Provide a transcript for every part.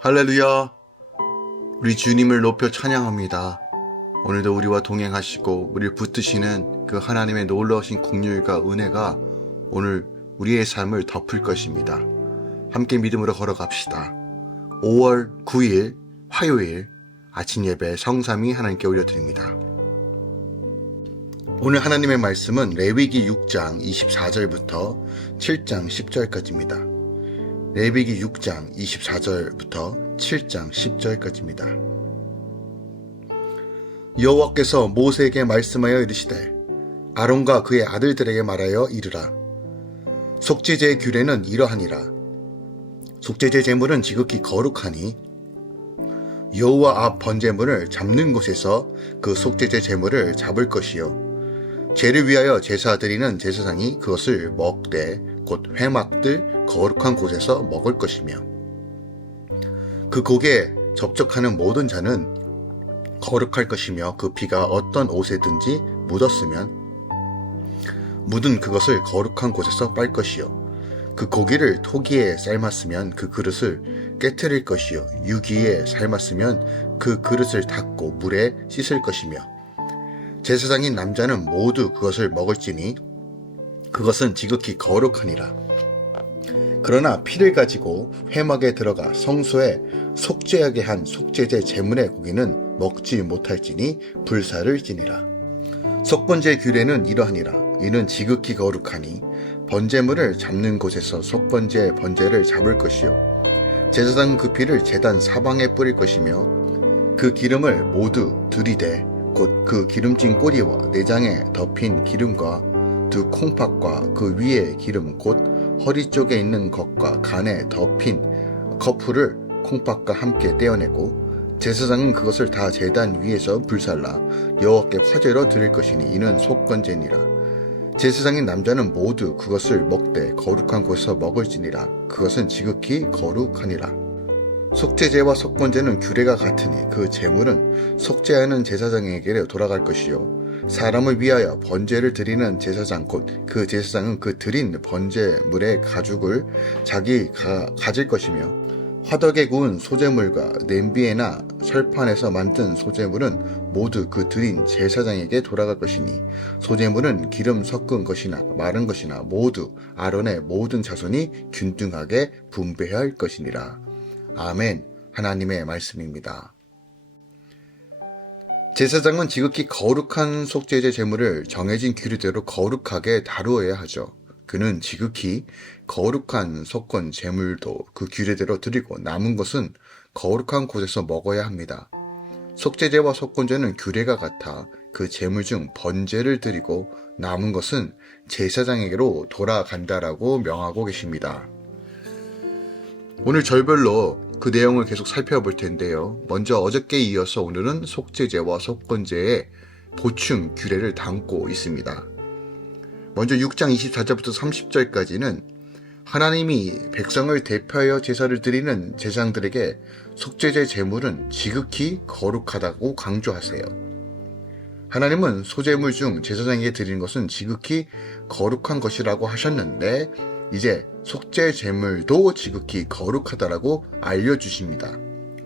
할렐루야! 우리 주님을 높여 찬양합니다. 오늘도 우리와 동행하시고 우리를 붙드시는 그 하나님의 놀라우신 긍휼과 은혜가 오늘 우리의 삶을 덮을 것입니다. 함께 믿음으로 걸어갑시다. 5월 9일 화요일 아침 예배 성삼위 하나님께 올려드립니다. 오늘 하나님의 말씀은 레위기 6장 24절부터 7장 10절까지입니다. 레위기 6장 24절부터 7장 10절까지입니다. 여호와께서 모세에게 말씀하여 이르시되 아론과 그의 아들들에게 말하여 이르라. 속죄제의 규례는 이러하니라. 속죄제 제물은 지극히 거룩하니 여호와 앞 번제물을 잡는 곳에서 그 속죄제 제물을 잡을 것이요 죄를 위하여 제사 드리는 제사장이 그것을 먹되 곧 회막들 거룩한 곳에서 먹을 것이며 그 곡에 접촉하는 모든 자는 거룩할 것이며 그 피가 어떤 옷에든지 묻었으면 묻은 그것을 거룩한 곳에서 빨 것이요 그 고기를 토기에 삶았으면 그 그릇을 깨트릴 것이요 유기에 삶았으면 그 그릇을 닦고 물에 씻을 것이며 제사장인 남자는 모두 그것을 먹을지니 그것은 지극히 거룩하니라. 그러나 피를 가지고 회막에 들어가 성소에 속죄하게 한 속죄제 제물의 고기는 먹지 못할지니 불사를 지니라. 속번제 규례는 이러하니라. 이는 지극히 거룩하니 번제물을 잡는 곳에서 속번제 번제를 잡을 것이요 제사장은 그 피를 제단 사방에 뿌릴 것이며 그 기름을 모두 들이되 곧 그 기름진 꼬리와 내장에 덮인 기름과 두 콩팥과 그 위에 기름 곧 허리 쪽에 있는 것과 간에 덮인 거풀을 콩팥과 함께 떼어내고 제사장은 그것을 다 제단 위에서 불살라 여호와께 화제로 드릴 것이니 이는 속건제니라. 제사장인 남자는 모두 그것을 먹되 거룩한 곳에서 먹을지니라. 그것은 지극히 거룩하니라. 속죄제와 속건제는 규례가 같으니 그 제물은 속죄하는 제사장에게 돌아갈 것이요 사람을 위하여 번제를 드리는 제사장 곧 그 제사장은 그 드린 번제물의 가죽을 가질 것이며 화덕에 구운 소제물과 냄비에나 설판에서 만든 소제물은 모두 그 드린 제사장에게 돌아갈 것이니 소제물은 기름 섞은 것이나 마른 것이나 모두 아론의 모든 자손이 균등하게 분배할 것이니라. 아멘. 하나님의 말씀입니다. 제사장은 지극히 거룩한 속죄제 제물을 정해진 규례대로 거룩하게 다루어야 하죠. 그는 지극히 거룩한 속건 제물도 그 규례대로 드리고 남은 것은 거룩한 곳에서 먹어야 합니다. 속죄제와 속건제는 규례가 같아 그 제물 중 번제를 드리고 남은 것은 제사장에게로 돌아간다라고 명하고 계십니다. 오늘 절별로 그 내용을 계속 살펴볼 텐데요. 먼저 어저께 이어서 오늘은 속죄제와 속건제의 보충 규례를 담고 있습니다. 먼저 6장 24절부터 30절까지는 하나님이 백성을 대표하여 제사를 드리는 제사장들에게 속죄제 제물은 지극히 거룩하다고 강조하세요. 하나님은 소제물 중 제사장에게 드리는 것은 지극히 거룩한 것이라고 하셨는데 이제 속죄 제물도 지극히 거룩하다라고 알려주십니다.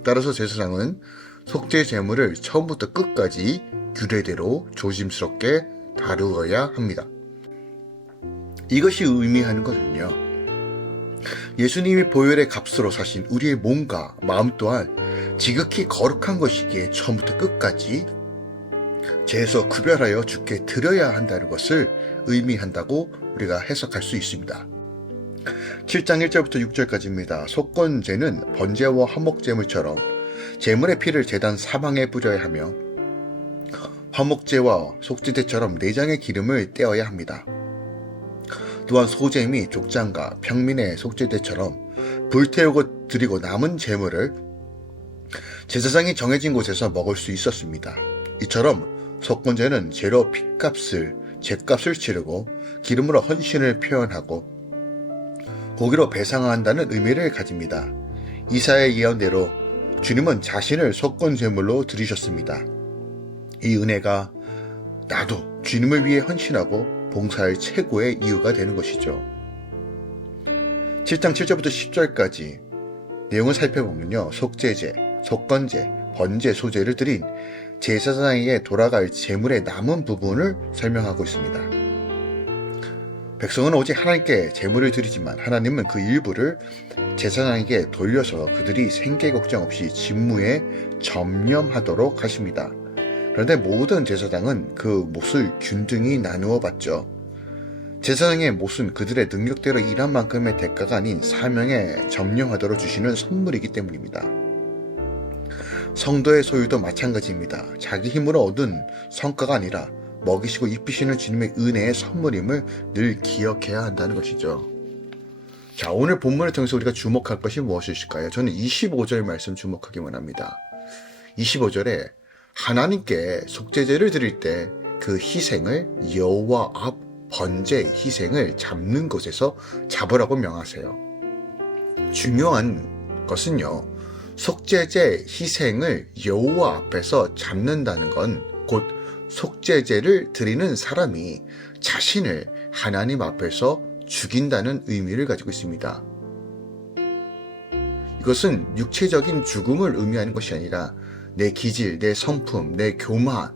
따라서 제사장은 속죄 제물을 처음부터 끝까지 규례대로 조심스럽게 다루어야 합니다. 이것이 의미하는 것은요. 예수님이 보혈의 값으로 사신 우리의 몸과 마음 또한 지극히 거룩한 것이기에 처음부터 끝까지 죄에서 구별하여 주께 드려야 한다는 것을 의미한다고 우리가 해석할 수 있습니다. 7장 1절부터 6절까지입니다. 속건제는 번제와 화목제물처럼 제물의 피를 제단 사방에 뿌려야 하며 화목제와 속죄제처럼 내장의 기름을 떼어야 합니다. 또한 소제 및 족장과 평민의 속죄제처럼 불태우고 드리고 남은 제물을 제사장이 정해진 곳에서 먹을 수 있었습니다. 이처럼 속건제는 죄로 핏값을 죄값을 치르고 기름으로 헌신을 표현하고 고기로 배상한다는 의미를 가집니다. 이사야의 예언대로 주님은 자신을 속건제물로 드리셨습니다. 이 은혜가 나도 주님을 위해 헌신하고 봉사할 최고의 이유가 되는 것이죠. 7장 7절부터 10절까지 내용을 살펴보면요. 속죄제, 속건제, 번제, 소제를 드린 제사장에게 돌아갈 제물의 남은 부분을 설명하고 있습니다. 백성은 오직 하나님께 제물을 드리지만 하나님은 그 일부를 제사장에게 돌려서 그들이 생계 걱정 없이 직무에 전념하도록 하십니다. 그런데 모든 제사장은 그 몫을 균등히 나누어 받죠. 제사장의 몫은 그들의 능력대로 일한 만큼의 대가가 아닌 사명에 전념하도록 주시는 선물이기 때문입니다. 성도의 소유도 마찬가지입니다. 자기 힘으로 얻은 성과가 아니라 먹이시고 입히시는 주님의 은혜의 선물임을 늘 기억해야 한다는 것이죠. 자, 오늘 본문을 통해서 우리가 주목할 것이 무엇일까요? 저는 25절 말씀 주목하기 원합니다. 25절에 하나님께 속죄제를 드릴 때 그 희생을 여호와 앞 번제 희생을 잡는 곳에서 잡으라고 명하세요. 중요한 것은요, 속죄제 희생을 여호와 앞에서 잡는다는 건 곧 속죄제를 드리는 사람이 자신을 하나님 앞에서 죽인다는 의미를 가지고 있습니다. 이것은 육체적인 죽음을 의미하는 것이 아니라 내 기질, 내 성품, 내 교만,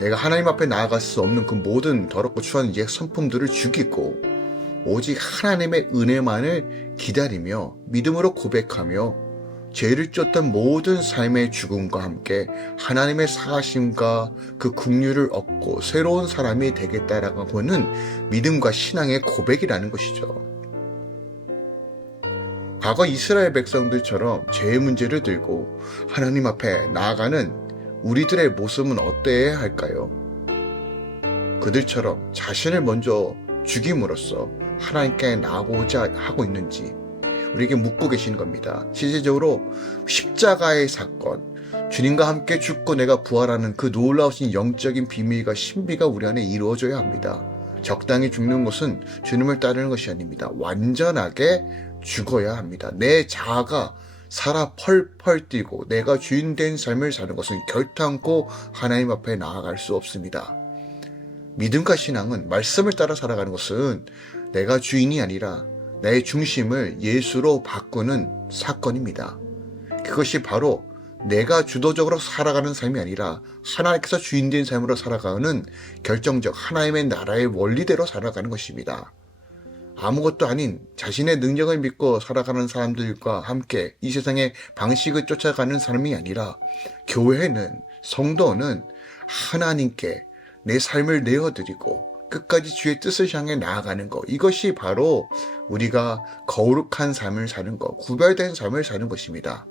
내가 하나님 앞에 나아갈 수 없는 그 모든 더럽고 추한 옛 성품들을 죽이고 오직 하나님의 은혜만을 기다리며 믿음으로 고백하며 죄를 쫓던 모든 삶의 죽음과 함께 하나님의 사하심과 그 긍휼을 얻고 새로운 사람이 되겠다라고 하는 믿음과 신앙의 고백이라는 것이죠. 과거 이스라엘 백성들처럼 죄의 문제를 들고 하나님 앞에 나아가는 우리들의 모습은 어때야 할까요? 그들처럼 자신을 먼저 죽임으로써 하나님께 나아가고자 하고 있는지 우리에게 묻고 계시는 겁니다. 실질적으로 십자가의 사건, 주님과 함께 죽고 내가 부활하는 그 놀라우신 영적인 비밀과 신비가 우리 안에 이루어져야 합니다. 적당히 죽는 것은 주님을 따르는 것이 아닙니다. 완전하게 죽어야 합니다. 내 자아가 살아 펄펄 뛰고 내가 주인된 삶을 사는 것은 결탄코 하나님 앞에 나아갈 수 없습니다. 믿음과 신앙은 말씀을 따라 살아가는 것은 내가 주인이 아니라 내 중심을 예수로 바꾸는 사건입니다. 그것이 바로 내가 주도적으로 살아가는 삶이 아니라 하나님께서 주인된 삶으로 살아가는 결정적 하나님의 나라의 원리대로 살아가는 것입니다. 아무것도 아닌 자신의 능력을 믿고 살아가는 사람들과 함께 이 세상의 방식을 쫓아가는 사람이 아니라 교회는, 성도는 하나님께 내 삶을 내어드리고 끝까지 주의 뜻을 향해 나아가는 것, 이것이 바로 우리가 거룩한 삶을 사는 것, 구별된 삶을 사는 것입니다.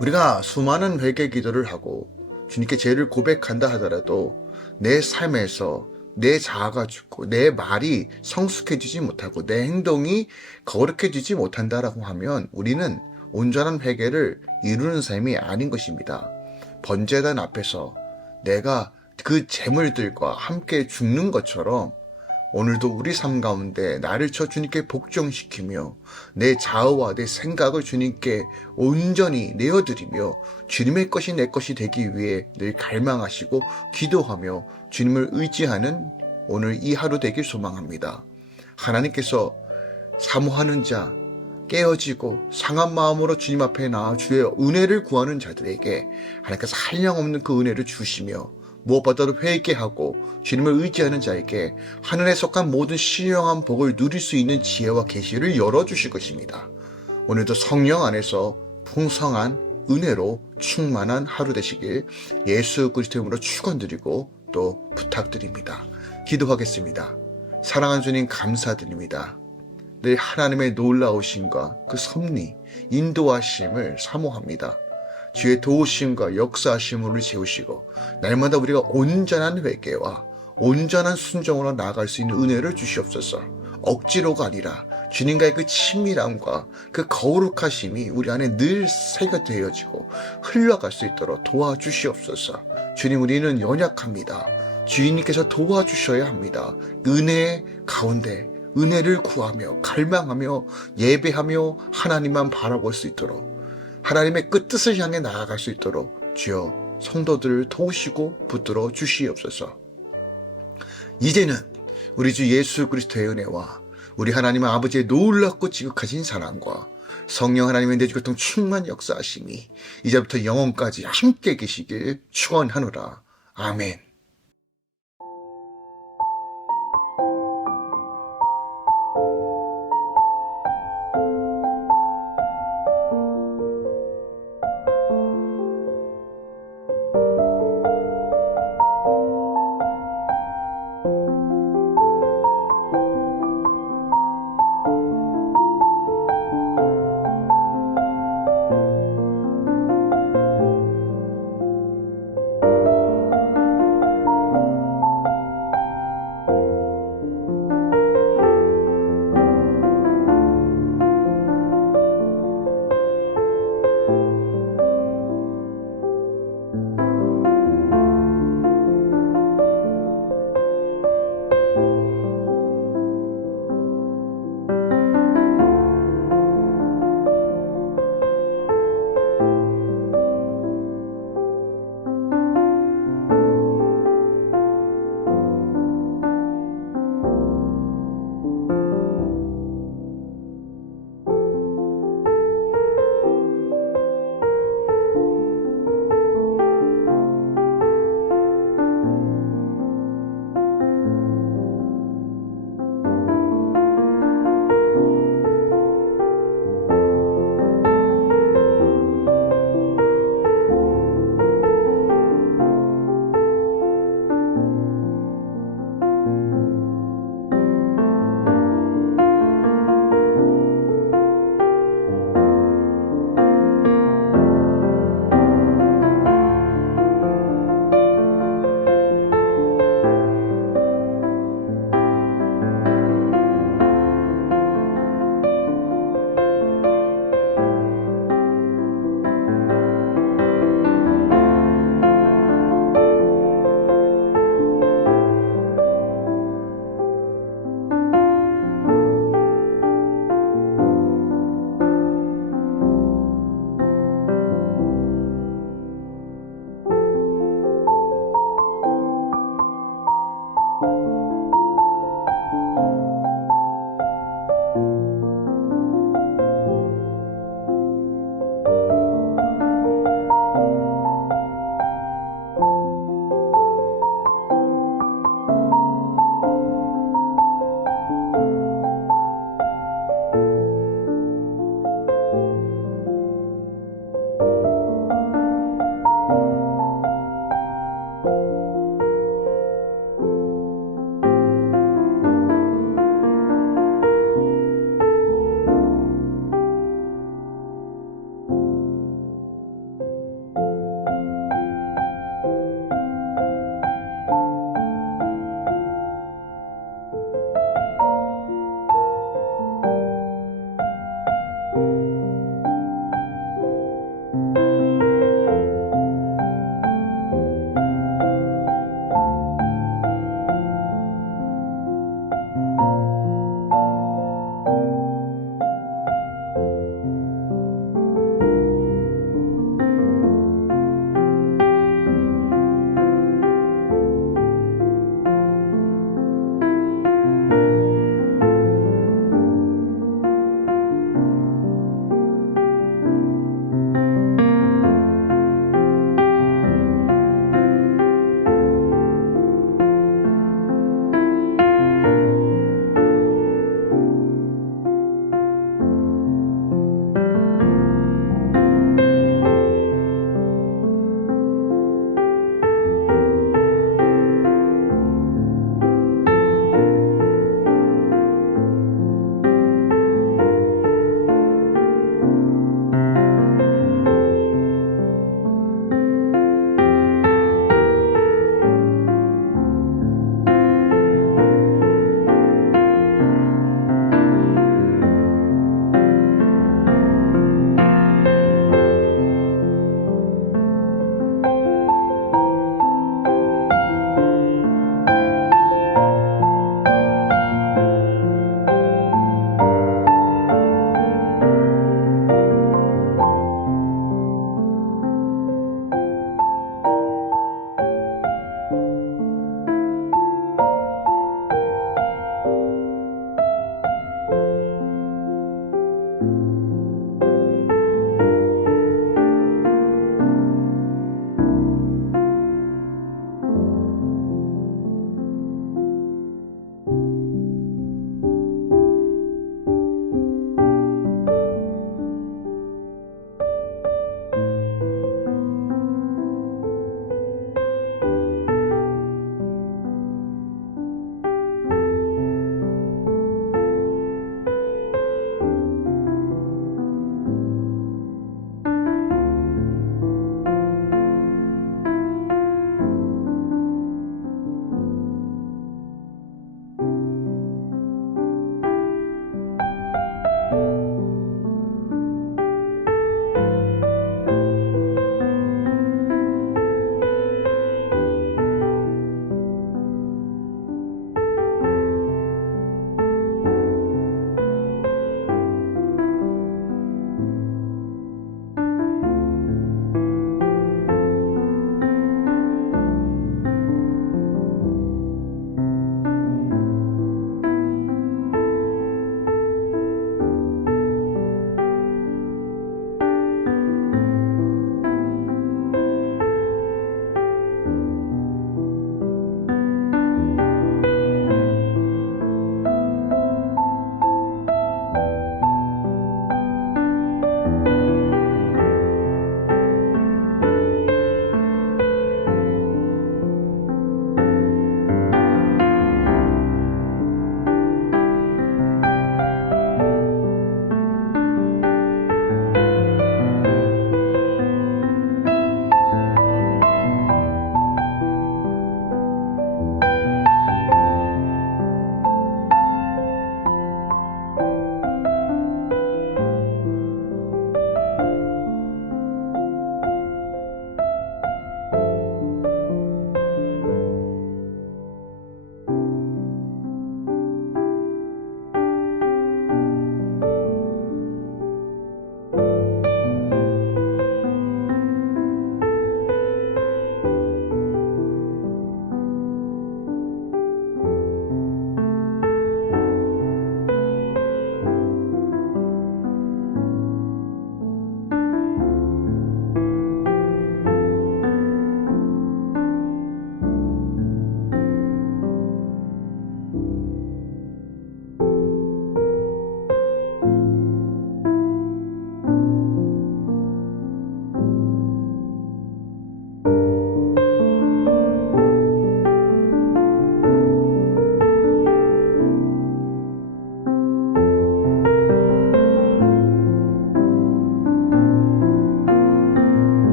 우리가 수많은 회개 기도를 하고 주님께 죄를 고백한다 하더라도 내 삶에서 내 자아가 죽고 내 말이 성숙해지지 못하고 내 행동이 거룩해지지 못한다라고 하면 우리는 온전한 회개를 이루는 삶이 아닌 것입니다. 번제단 앞에서 내가 그 재물들과 함께 죽는 것처럼 오늘도 우리 삶 가운데 나를 저 주님께 복종시키며 내 자아와 내 생각을 주님께 온전히 내어드리며 주님의 것이 내 것이 되기 위해 늘 갈망하시고 기도하며 주님을 의지하는 오늘 이 하루 되길 소망합니다. 하나님께서 사모하는 자, 깨어지고 상한 마음으로 주님 앞에 나아 주의 은혜를 구하는 자들에게 하나님께서 한량없는 그 은혜를 주시며 무엇보다도 회개하고 주님을 의지하는 자에게 하늘에 속한 모든 신령한 복을 누릴 수 있는 지혜와 계시를 열어주실 것입니다. 오늘도 성령 안에서 풍성한 은혜로 충만한 하루 되시길 예수 그리스도의 이름으로 축원드리고 또 부탁드립니다. 기도하겠습니다. 사랑하는 주님 감사드립니다. 늘 하나님의 놀라우심과 그 섭리, 인도하심을 사모합니다. 주의 도우심과 역사하심을 채우시고 날마다 우리가 온전한 회개와 온전한 순종으로 나아갈 수 있는 은혜를 주시옵소서. 억지로가 아니라 주님과의 그 친밀함과 그 거룩하심이 우리 안에 늘 새겨되어지고 흘러갈 수 있도록 도와주시옵소서. 주님, 우리는 연약합니다. 주인님께서 도와주셔야 합니다. 은혜의 가운데 은혜를 구하며 갈망하며 예배하며 하나님만 바라볼 수 있도록 하나님의 끝뜻을 향해 나아갈 수 있도록 주여 성도들을 도우시고 붙들어 주시옵소서. 이제는 우리 주 예수 그리스도의 은혜와 우리 하나님 아버지의 놀랍고 지극하신 사랑과 성령 하나님의 내주교통 충만 역사하심이 이제부터 영원까지 함께 계시길 축원하노라. 아멘.